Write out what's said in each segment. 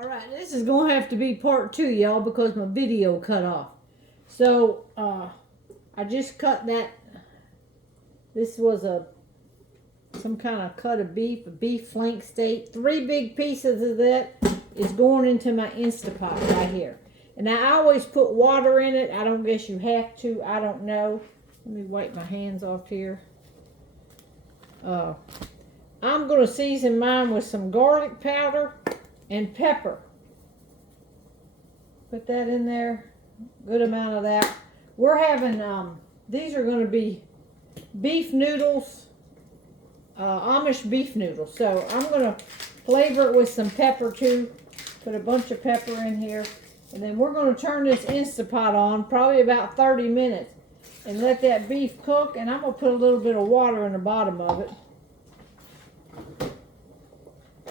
Alright, this is going to have to be part 2, y'all, because my video cut off. So, I just cut that. This was some kind of cut of beef, a beef flank steak. 3 big pieces of that is going into my Instapot right here. And I always put water in it. I don't guess you have to. I don't know. Let me wipe my hands off here. I'm going to season mine with some garlic powder and pepper. Put that in there. Good amount of that. We're having, these are going to be beef noodles, Amish beef noodles. So I'm going to flavor it with some pepper too. Put a bunch of pepper in here. And then we're going to turn this Instapot on, probably about 30 minutes. And let that beef cook. And I'm going to put a little bit of water in the bottom of it.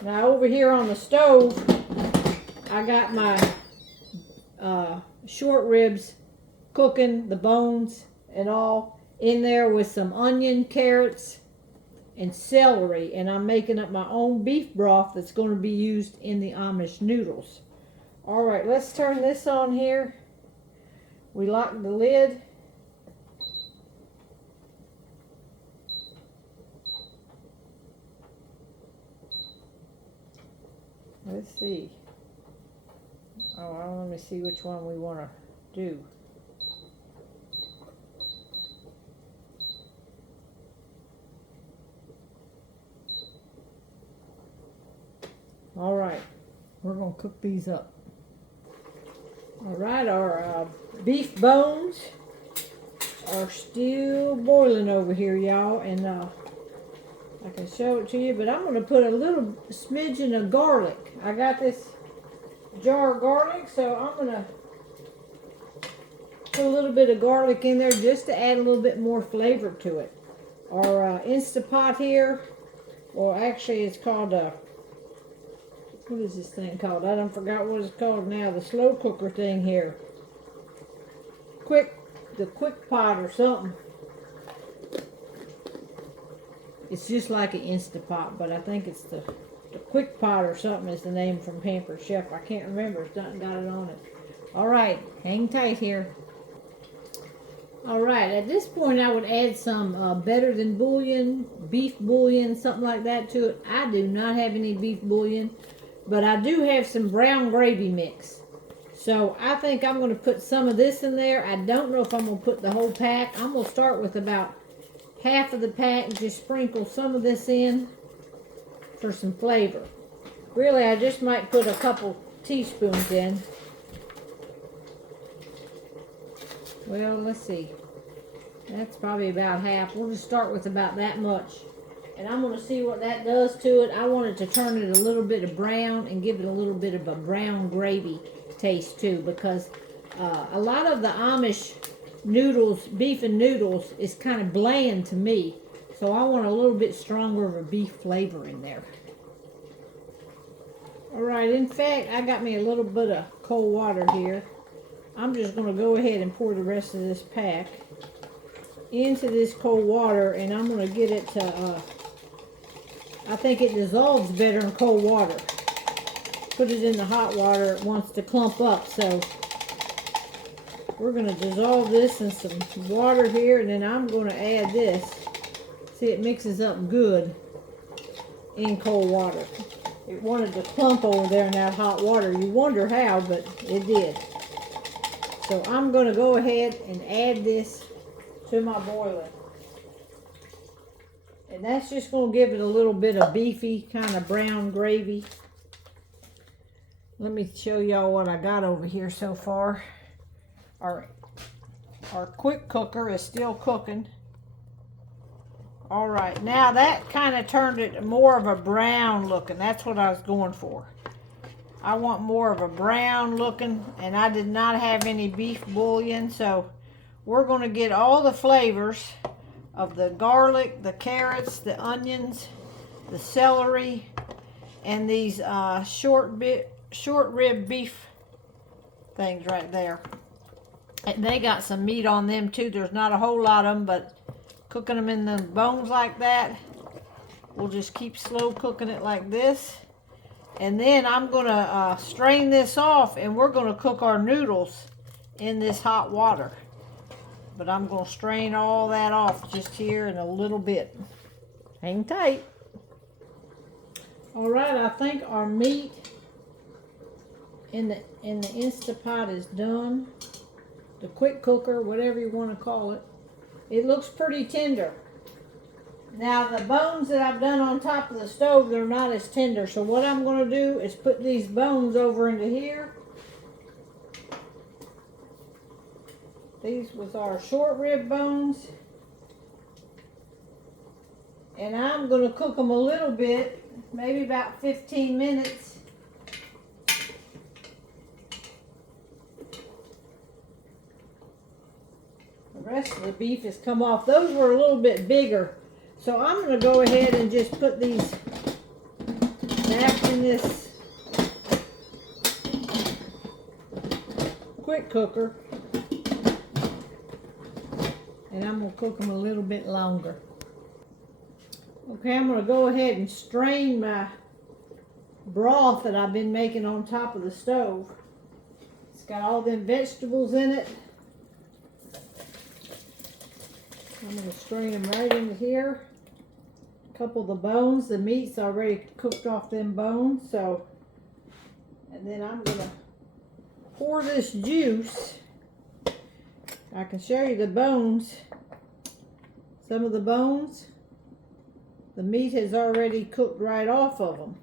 Now over here on the stove, I got my short ribs cooking, the bones and all, in there with some onion, carrots, and celery. And I'm making up my own beef broth that's going to be used in the Amish noodles. Alright, let's turn this on here. We lock the lid. Let's see. Oh, let me see which one we want to do. All right, we're going to cook these up. All right, our beef bones are still boiling over here, y'all, and I can show it to you, but I'm going to put a little smidgen of garlic. I got this jar of garlic, so I'm going to put a little bit of garlic in there just to add a little bit more flavor to it. Our Instapot here, or actually it's called what is this thing called? I don't forgot what it's called now. The slow cooker thing here. The quick pot or something. It's just like an Instapot, but I think it's the quick pot or something is the name from Pampered Chef. I can't remember. It's not got it on it. All right, hang tight here. All right, at this point I would add some better than bouillon, beef bouillon, something like that to it. I do not have any beef bouillon, but I do have some brown gravy mix. So I think I'm going to put some of this in there. I don't know if I'm going to put the whole pack. I'm going to start with about half of the pack and just sprinkle some of this in for some flavor. Really, I just might put a couple teaspoons in. Well, let's see. That's probably about half. We'll just start with about that much. And I'm going to see what that does to it. I want it to turn it a little bit of brown and give it a little bit of a brown gravy taste too. Because a lot of the Amish noodles, beef and noodles, is kind of bland to me. So I want a little bit stronger of a beef flavor in there. Alright, in fact, I got me a little bit of cold water here. I'm just going to go ahead and pour the rest of this pack into this cold water, and I'm going to get it to, I think it dissolves better in cold water. Put it in the hot water, it wants to clump up, so we're going to dissolve this in some water here, and then I'm going to add this. See, it mixes up good in cold water. It wanted to clump over there in that hot water. You wonder how, but it did. So I'm going to go ahead and add this to my boiling. And that's just going to give it a little bit of beefy, kind of brown gravy. Let me show y'all what I got over here so far. Our quick cooker is still cooking. All right, now that kind of turned it more of a brown looking. That's what I was going for. I want more of a brown looking, and I did not have any beef bouillon, so we're going to get all the flavors of the garlic, the carrots, the onions, the celery, and these short rib beef things right there. And they got some meat on them too. There's not a whole lot of them, but cooking them in the bones like that, we'll just keep slow cooking it like this. And then I'm gonna strain this off, and we're gonna cook our noodles in this hot water. But I'm gonna strain all that off just here in a little bit. Hang tight. All right, I think our meat in the Instapot is done. The quick cooker, whatever you want to call it. It looks pretty tender. Now the bones that I've done on top of the stove, they're not as tender. So what I'm going to do is put these bones over into here. These was our short rib bones. And I'm going to cook them a little bit, maybe about 15 minutes. The rest of the beef has come off. Those were a little bit bigger. So I'm going to go ahead and just put these back in this quick cooker. And I'm going to cook them a little bit longer. Okay, I'm going to go ahead and strain my broth that I've been making on top of the stove. It's got all them vegetables in it. I'm going to strain them right into here. A couple of the bones, the meat's already cooked off them bones, so. And then I'm going to pour this juice. I can show you the bones. Some of the bones, the meat has already cooked right off of them.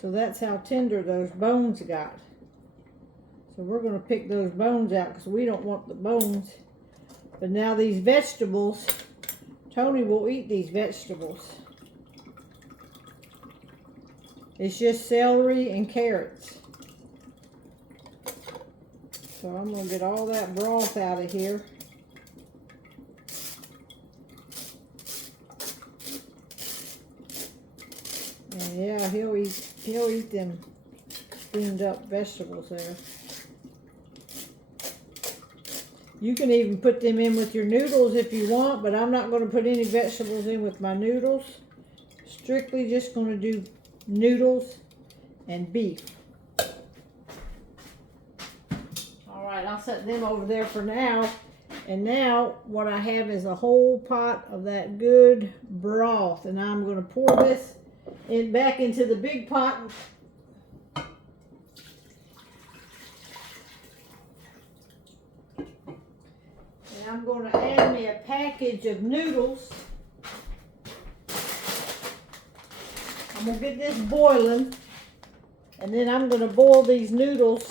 So that's how tender those bones got. So we're going to pick those bones out because we don't want the bones. But now these vegetables, Tony will eat these vegetables. It's just celery and carrots. So I'm going to get all that broth out of here. And yeah, he'll eat them steamed up vegetables there. You can even put them in with your noodles if you want, but I'm not going to put any vegetables in with my noodles. Strictly just going to do noodles and beef. All right, I'll set them over there for now. And now what I have is a whole pot of that good broth, and I'm going to pour this back into the big pot. I'm going to add me a package of noodles. I'm going to get this boiling, and then I'm going to boil these noodles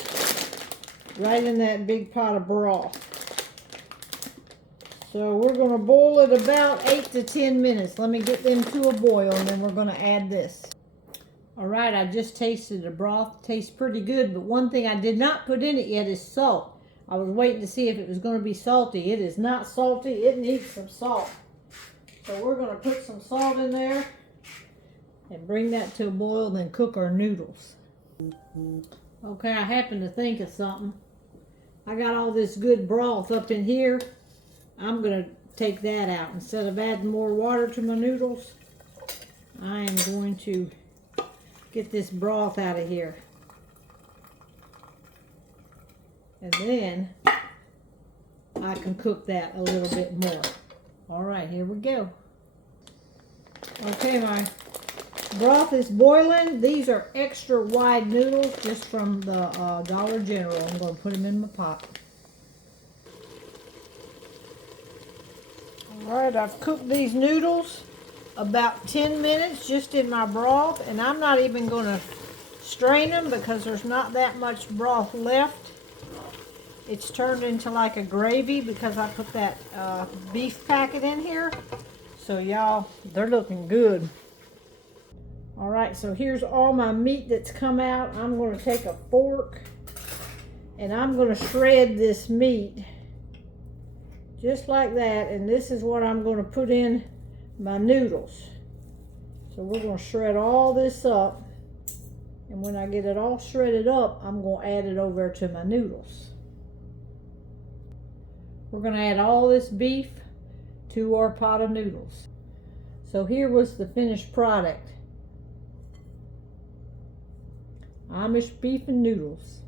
right in that big pot of broth. So we're going to boil it about 8 to 10 minutes. Let me get them to a boil, and then we're going to add this. All right, I just tasted the broth. It tastes pretty good, but one thing I did not put in it yet is salt. I was waiting to see if it was going to be salty. It is not salty. It needs some salt. So we're going to put some salt in there and bring that to a boil, then cook our noodles. Okay, I happened to think of something. I got all this good broth up in here. I'm going to take that out. Instead of adding more water to my noodles, I am going to get this broth out of here. And then I can cook that a little bit more. All right, here we go. Okay, my broth is boiling. These are extra wide noodles just from the Dollar General. I'm going to put them in my pot. All right, I've cooked these noodles about 10 minutes just in my broth, and I'm not even going to strain them because there's not that much broth left. It's turned into like a gravy because I put that beef packet in here. So y'all, they're looking good. All right, so here's all my meat that's come out. I'm going to take a fork and I'm going to shred this meat just like that. And this is what I'm going to put in my noodles. So we're going to shred all this up. And when I get it all shredded up, I'm going to add it over to my noodles. We're going to add all this beef to our pot of noodles. So here was the finished product. Amish beef and noodles.